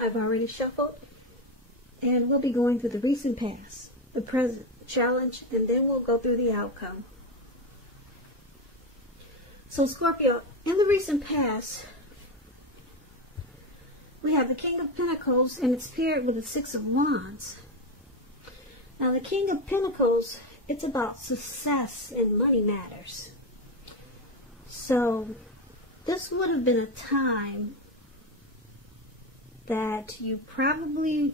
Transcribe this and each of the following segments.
I've already shuffled, and we'll be going through the recent past, the present, challenge, and then we'll go through the outcome. So Scorpio, in the recent past, we have the King of Pentacles, and it's paired with the Six of Wands. Now the King of Pentacles, it's about success in money matters. So this would have been a time that you probably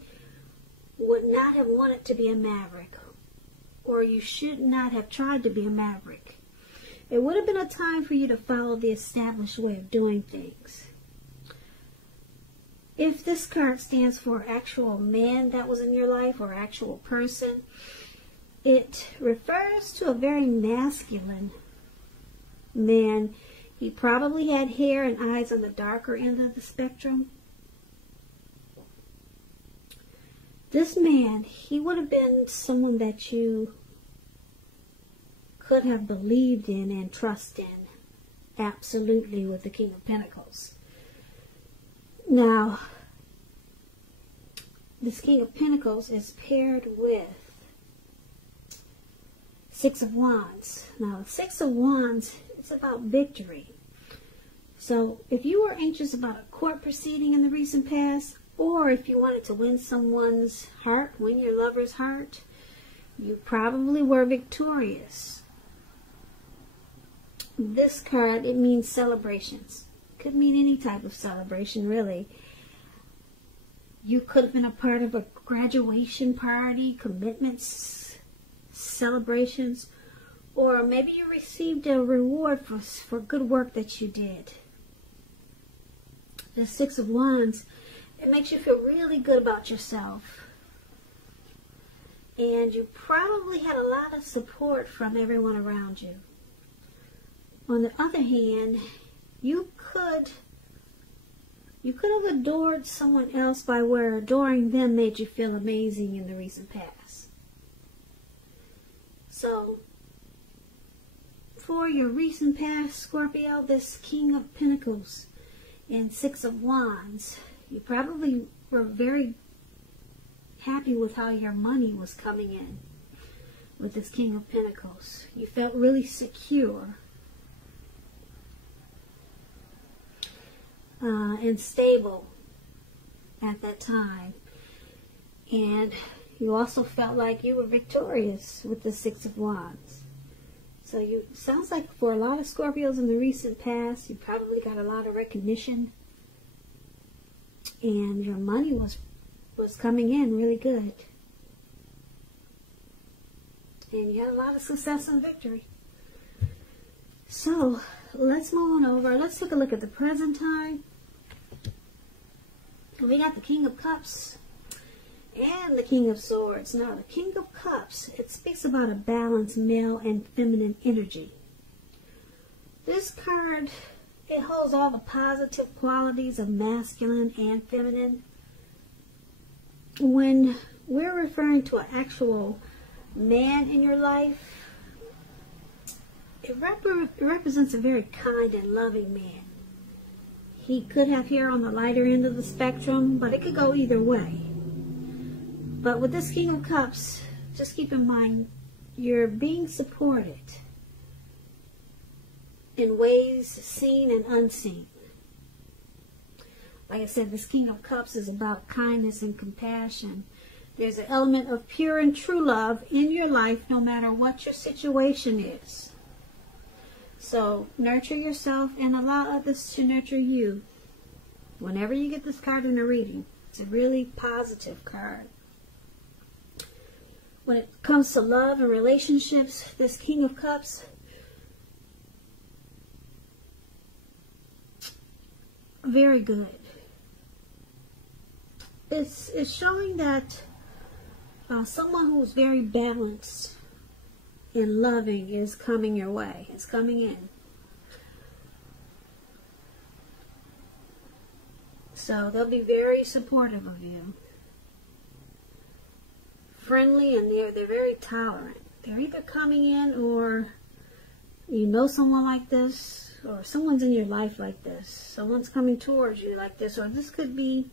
would not have wanted to be a maverick, or you should not have tried to be a maverick. It would have been a time for you to follow the established way of doing things. If this card stands for actual man that was in your life or actual person, it refers to a very masculine man. He probably had hair and eyes on the darker end of the spectrum. This man, he would have been someone that you could have believed in and trusted in. Absolutely, with the King of Pentacles. Now, this King of Pentacles is paired with Six of Wands. Now, the Six of Wands, it's about victory. So, if you were anxious about a court proceeding in the recent past, or if you wanted to win someone's heart, win your lover's heart, you probably were victorious. This card, it means celebrations. Could mean any type of celebration, really. You could have been a part of a graduation party, commitments, celebrations, or maybe you received a reward for good work that you did. The Six of Wands, it makes you feel really good about yourself. And you probably had a lot of support from everyone around you. On the other hand, you could have adored someone else by where adoring them made you feel amazing in the recent past. So, for your recent past, Scorpio, this King of Pentacles and Six of Wands, you probably were very happy with how your money was coming in with this King of Pentacles. You felt really secure and stable at that time. And you also felt like you were victorious with the Six of Wands. So sounds like for a lot of Scorpios in the recent past, you probably got a lot of recognition. And your money was coming in really good. And you had a lot of success and victory. So, let's move on over. Let's take a look at the present time. We got the King of Cups and the King of Swords. Now, the King of Cups, it speaks about a balanced male and feminine energy. This card, it holds all the positive qualities of masculine and feminine. When we're referring to an actual man in your life, it represents a very kind and loving man. He could have hair on the lighter end of the spectrum, but it could go either way. But with this King of Cups, just keep in mind, you're being supported in ways seen and unseen. Like I said, this King of Cups is about kindness and compassion. There's an element of pure and true love in your life, no matter what your situation is. So, nurture yourself and allow others to nurture you. Whenever you get this card in a reading, it's a really positive card. When it comes to love and relationships, this King of Cups, very good. It's showing that someone who's very balanced and loving is coming your way. It's coming in. So they'll be very supportive of you. Friendly, and they're very tolerant. They're either coming in, or you know someone like this, or someone's in your life like this. Someone's coming towards you like this, or this could be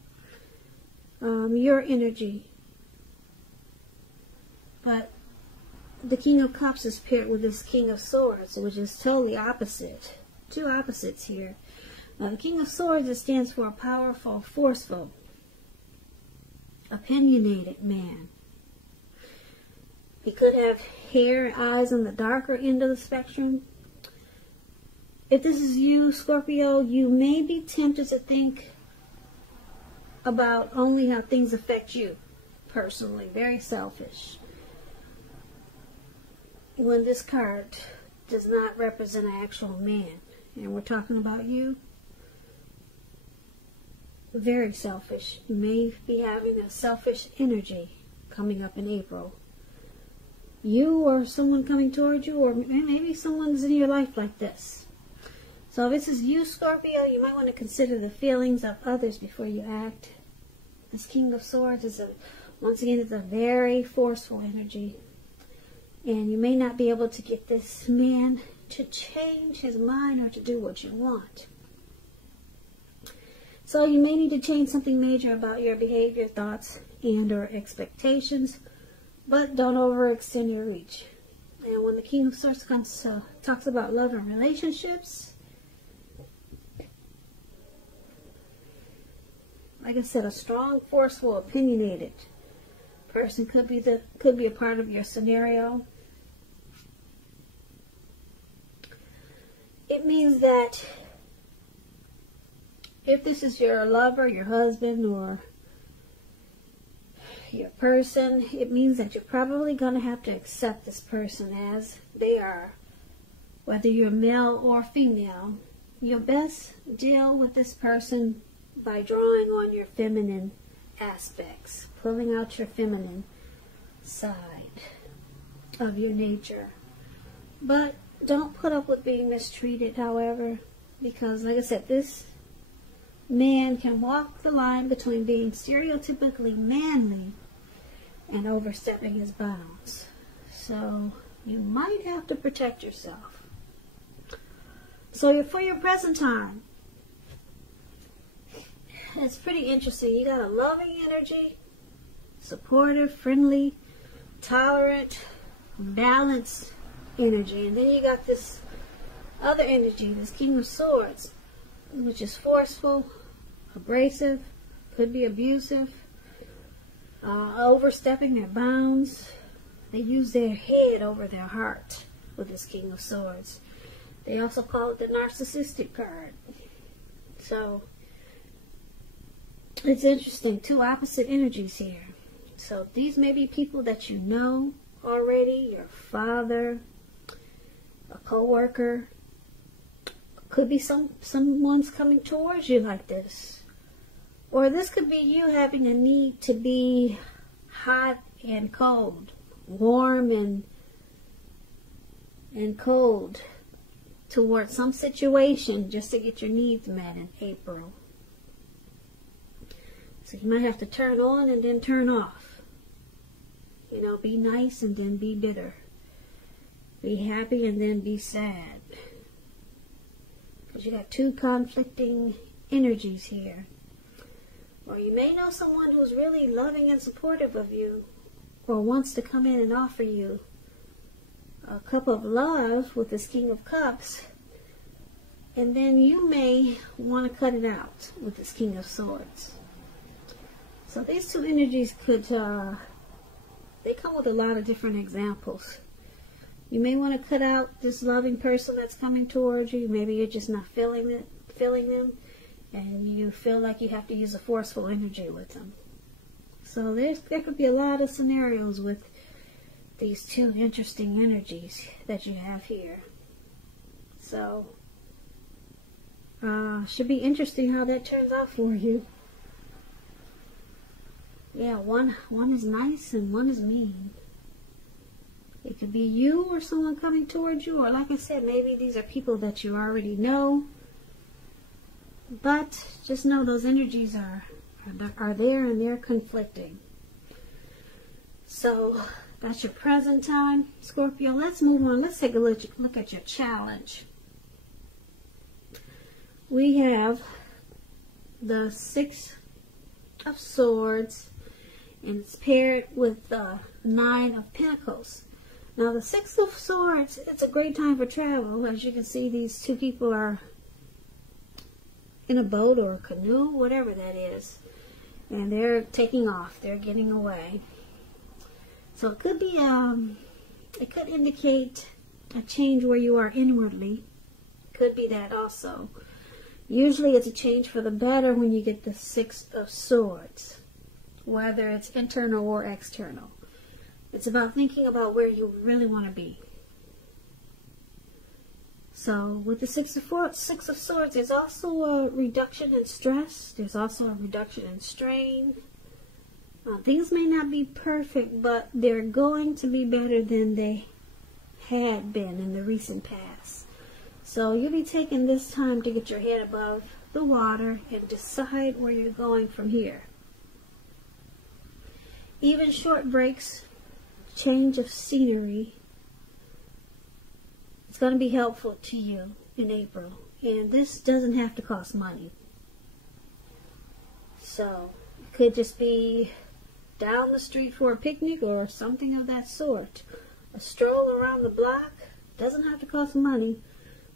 your energy. But the King of Cups is paired with this King of Swords, which is totally opposite. Two opposites here. Now, the King of Swords, it stands for a powerful, forceful, opinionated man. He could have hair and eyes on the darker end of the spectrum. If this is you, Scorpio, you may be tempted to think about only how things affect you personally. Very selfish. When this card does not represent an actual man, and we're talking about you, very selfish. You may be having a selfish energy coming up in April. You or someone coming towards you, or maybe someone's in your life like this. So if this is you, Scorpio, you might want to consider the feelings of others before you act. This King of Swords is once again, it's a very forceful energy. And you may not be able to get this man to change his mind or to do what you want. So you may need to change something major about your behavior, thoughts, and or expectations. But don't overextend your reach. And when the King of Swords talks about love and relationships, like I said, a strong, forceful, opinionated person could be a part of your scenario. It means that if this is your lover, your husband, or your person, it means that you're probably going to have to accept this person as they are. Whether you're male or female, you'll best deal with this person by drawing on your feminine aspects, pulling out your feminine side of your nature. But don't put up with being mistreated, however, because like I said, this man can walk the line between being stereotypically manly and overstepping his bounds. So you might have to protect yourself. So for your present time, it's pretty interesting. You got a loving energy, supportive, friendly, tolerant, balanced energy. And then you got this other energy, this King of Swords, which is forceful, abrasive, could be abusive, overstepping their bounds. They use their head over their heart with this King of Swords. They also call it the narcissistic card. So it's interesting, two opposite energies here. So these may be people that you know already, your father, a co-worker. Could be someone's coming towards you like this. Or this could be you having a need to be hot and cold, warm and cold towards some situation just to get your needs met in April. So you might have to turn on and then turn off. You know, be nice and then be bitter. Be happy and then be sad. Because you got two conflicting energies here. Or you may know someone who's really loving and supportive of you, or wants to come in and offer you a cup of love with this King of Cups, and then you may want to cut it out with this King of Swords. So these two energies could, they come with a lot of different examples. You may want to cut out this loving person that's coming towards you. Maybe you're just not feeling them, and you feel like you have to use a forceful energy with them. So there could be a lot of scenarios with these two interesting energies that you have here. So should be interesting how that turns out for you. Yeah, one is nice and one is mean. It could be you or someone coming towards you, or like I said, maybe these are people that you already know. But just know those energies are there and they're conflicting. So that's your present time, Scorpio. Let's move on. Let's take a look at your challenge. We have the Six of Swords, and it's paired with the Nine of Pentacles. Now the Six of Swords, it's a great time for travel. As you can see, these two people are in a boat or a canoe, whatever that is, and they're taking off. They're getting away. So it could be, it could indicate a change where you are inwardly. Could be that also. Usually it's a change for the better when you get the Six of Swords, whether it's internal or external. It's about thinking about where you really want to be. So with the Six of Swords, there's also a reduction in stress. There's also a reduction in strain. Things may not be perfect, but they're going to be better than they had been in the recent past. So you'll be taking this time to get your head above the water and decide where you're going from here. Even short breaks, change of scenery, it's going to be helpful to you in April. And this doesn't have to cost money. So it could just be down the street for a picnic or something of that sort. A stroll around the block doesn't have to cost money,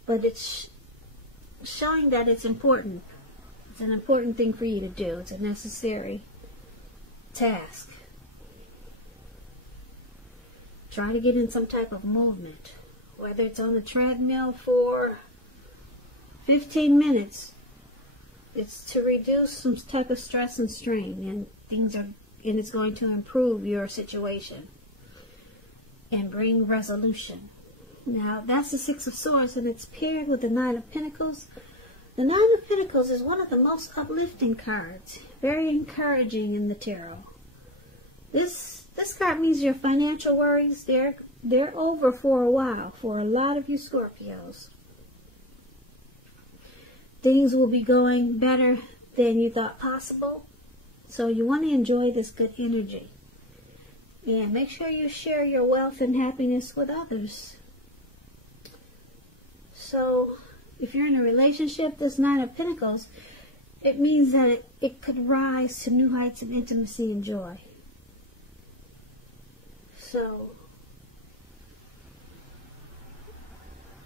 but it's showing that it's important. It's an important thing for you to do. It's a necessary task. Try to get in some type of movement, whether it's on the treadmill for 15 minutes. It's to reduce some type of stress and strain, and it's going to improve your situation and bring resolution. Now that's the Six of Swords, and it's paired with the Nine of Pentacles. The Nine of Pentacles is one of the most uplifting cards, very encouraging in the tarot. This card means your financial worries, they're over for a while for a lot of you Scorpios. Things will be going better than you thought possible. So you want to enjoy this good energy. And make sure you share your wealth and happiness with others. So if you're in a relationship, this Nine of Pentacles, it means that it could rise to new heights of intimacy and joy. So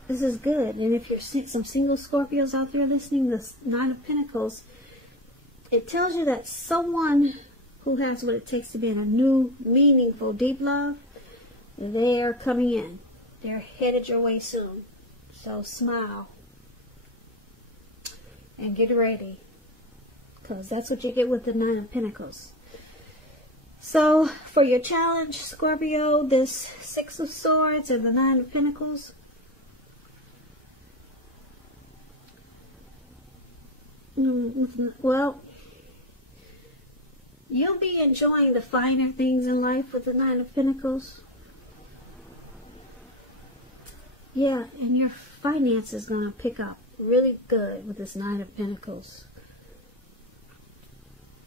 this is good. And if you're some single Scorpios out there listening, this Nine of Pentacles, it tells you that someone who has what it takes to be in a new, meaningful, deep love, they are coming in. They're headed your way soon. So smile and get ready, because that's what you get with the Nine of Pentacles. So for your challenge, Scorpio, this Six of Swords and the Nine of Pentacles, well, you'll be enjoying the finer things in life with the Nine of Pentacles. Yeah, and your finance is going to pick up really good with this Nine of Pentacles.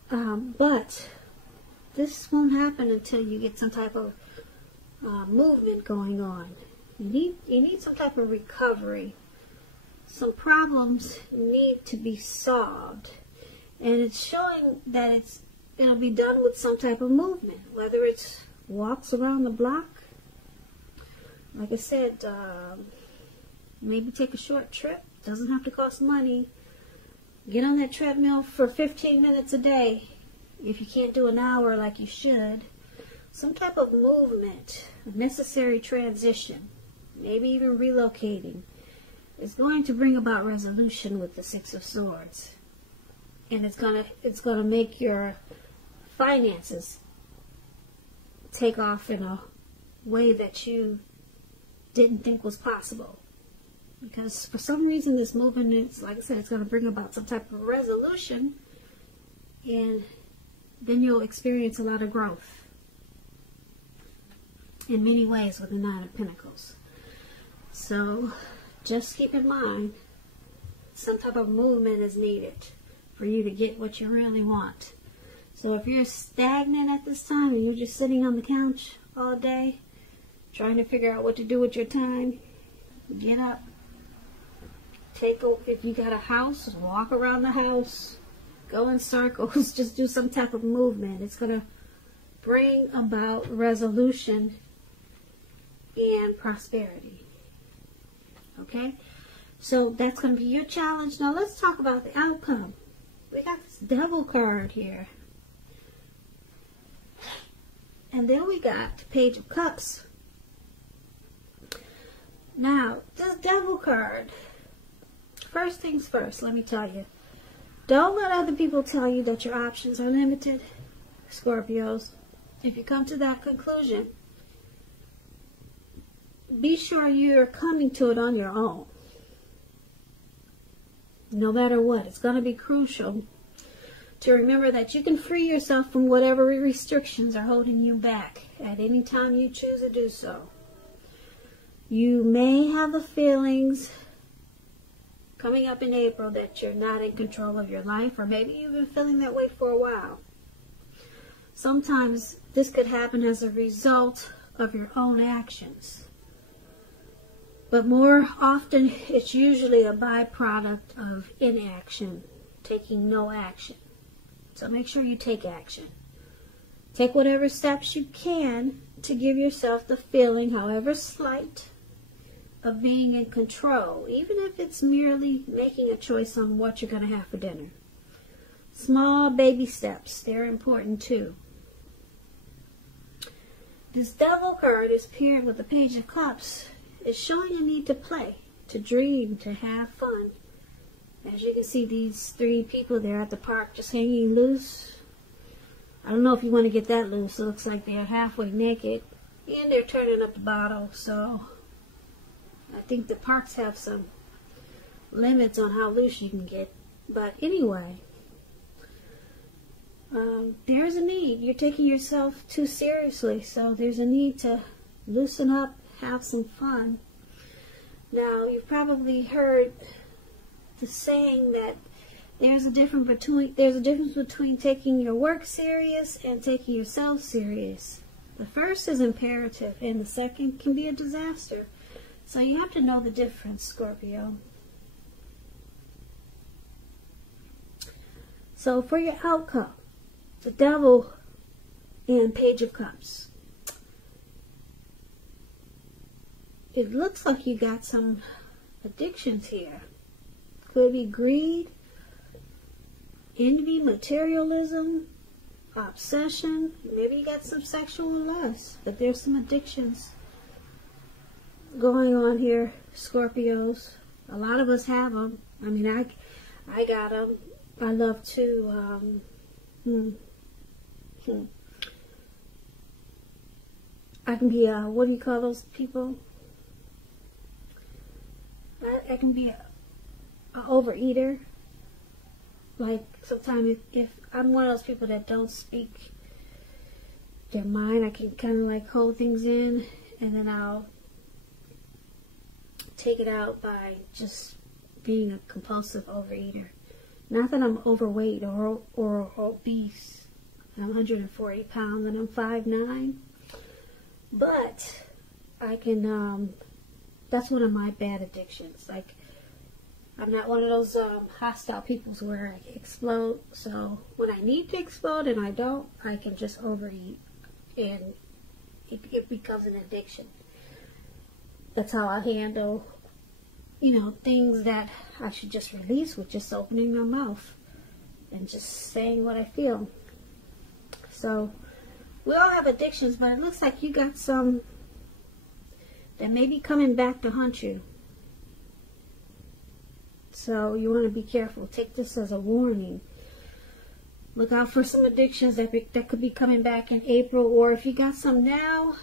But this won't happen until you get some type of movement going on. You need some type of recovery. Some problems need to be solved. And it's showing that it'll be done with some type of movement, whether it's walks around the block. Like I said, maybe take a short trip. Doesn't have to cost money. Get on that treadmill for 15 minutes a day. If you can't do an hour like you should. Some type of movement, a necessary transition, maybe even relocating, is going to bring about resolution with the Six of Swords. And it's gonna make your finances take off in a way that you didn't think was possible. Because for some reason this movement is, like I said, it's going to bring about some type of resolution, and then you'll experience a lot of growth in many ways with the Nine of Pentacles. So just keep in mind, some type of movement is needed for you to get what you really want. So if you're stagnant at this time and you're just sitting on the couch all day trying to figure out what to do with your time, get up. If you got a house, walk around the house. go in circles, just do some type of movement. It's going to bring about resolution and prosperity. Okay? So that's going to be your challenge. Now let's talk about the outcome. We got this Devil card here. And then we got the Page of Cups. Now, this Devil card, first things first, let me tell you. Don't let other people tell you that your options are limited, Scorpios. If you come to that conclusion, be sure you're coming to it on your own. No matter what, it's going to be crucial to remember that you can free yourself from whatever restrictions are holding you back at any time you choose to do so. You may have the feelings coming up in April that you're not in control of your life, or maybe you've been feeling that way for a while. Sometimes this could happen as a result of your own actions. But more often, it's usually a byproduct of inaction, taking no action. So make sure you take action. Take whatever steps you can to give yourself the feeling, however slight, of being in control, even if it's merely making a choice on what you're going to have for dinner. Small baby steps, they're important too. This Devil card is paired with the Page of Cups. It's showing a need to play, to dream, to have fun. As you can see, these three people there at the park just hanging loose. I don't know if you want to get that loose. It looks like they're halfway naked, and they're turning up the bottle, so I think the parks have some limits on how loose you can get. But anyway, there's a need. You're taking yourself too seriously, so there's a need to loosen up, have some fun. Now, you've probably heard the saying that there's a difference between taking your work serious and taking yourself serious. The first is imperative, and the second can be a disaster. So you have to know the difference, Scorpio. So for your outcome, the Devil and Page of Cups. It looks like you got some addictions here. Could be greed, envy, materialism, obsession. Maybe you got some sexual lust, but there's some addictions going on here, Scorpios. A lot of us have them. I mean, I got them. I love to, I can be a, what do you call those people? I can be a overeater. Like, sometimes if I'm one of those people that don't speak their mind, I can kind of like hold things in, and then I'll take it out by just being a compulsive overeater. Not that I'm overweight or obese. I'm 140 pounds and I'm 5'9". But I can, that's one of my bad addictions. Like, I'm not one of those hostile peoples where I explode. So when I need to explode and I don't, I can just overeat, and it becomes an addiction. That's how I handle, you know, things that I should just release with just opening my mouth and just saying what I feel. So we all have addictions, but it looks like you got some that may be coming back to haunt you. So you want to be careful. Take this as a warning. Look out for some addictions that could be coming back in April. Or if you got some now,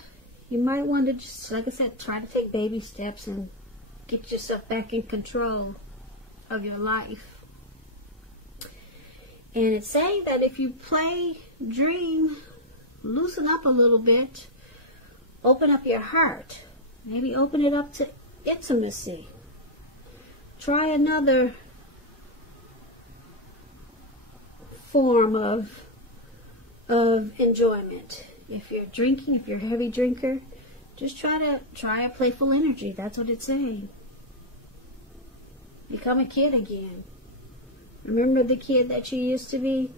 you might want to just, like I said, try to take baby steps and get yourself back in control of your life. And it's saying that if you play, dream, loosen up a little bit, open up your heart. Maybe open it up to intimacy. Try another form of enjoyment. If you're drinking, if you're a heavy drinker, just try a playful energy. That's what it's saying. Become a kid again. Remember the kid that you used to be?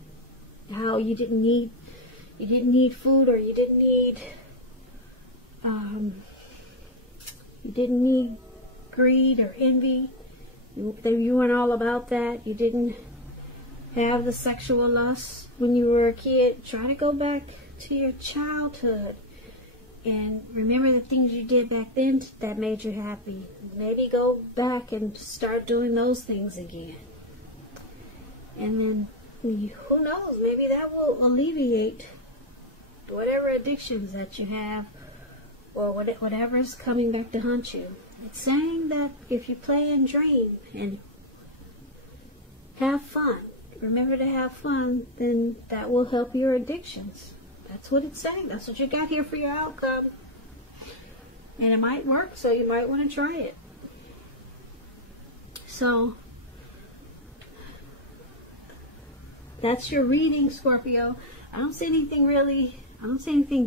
How you didn't need food, or you didn't need greed or envy. You weren't all about that. You didn't have the sexual lust when you were a kid. Try to go back to your childhood and remember the things you did back then that made you happy. Maybe go back and start doing those things again. And then, who knows, maybe that will alleviate whatever addictions that you have, or whatever is coming back to haunt you. It's saying that if you play and dream and have fun, remember to have fun, then that will help your addictions. That's what it's saying. That's what you got here for your outcome. And it might work, so you might want to try it. So, that's your reading, Scorpio. I don't see anything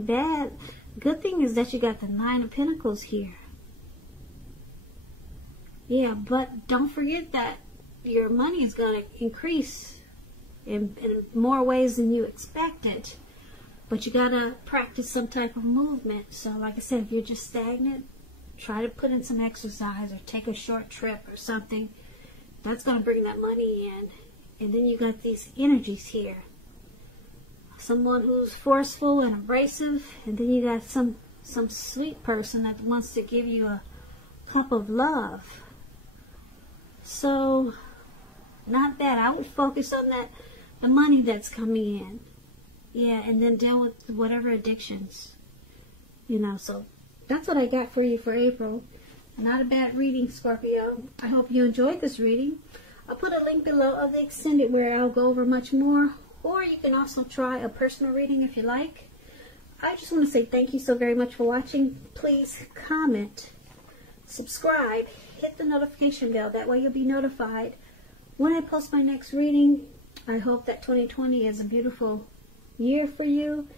bad. Good thing is that you got the Nine of Pentacles here. Yeah, but don't forget that your money is going to increase in more ways than you expected. But you got to practice some type of movement. So like I said, if you're just stagnant, try to put in some exercise or take a short trip or something. That's going to bring that money in. And then you got these energies here. Someone who's forceful and abrasive. And then you got some sweet person that wants to give you a cup of love. So, not bad. I would focus on the money that's coming in. Yeah, and then deal with whatever addictions. So that's what I got for you for April. Not a bad reading, Scorpio. I hope you enjoyed this reading. I'll put a link below of the extended where I'll go over much more. Or you can also try a personal reading if you like. I just want to say thank you so very much for watching. Please comment, subscribe, hit the notification bell. That way you'll be notified when I post my next reading. I hope that 2020 is a beautiful year for you.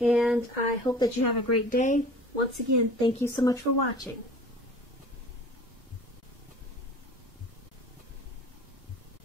And I hope that you have a great day. Once again, thank you so much for watching.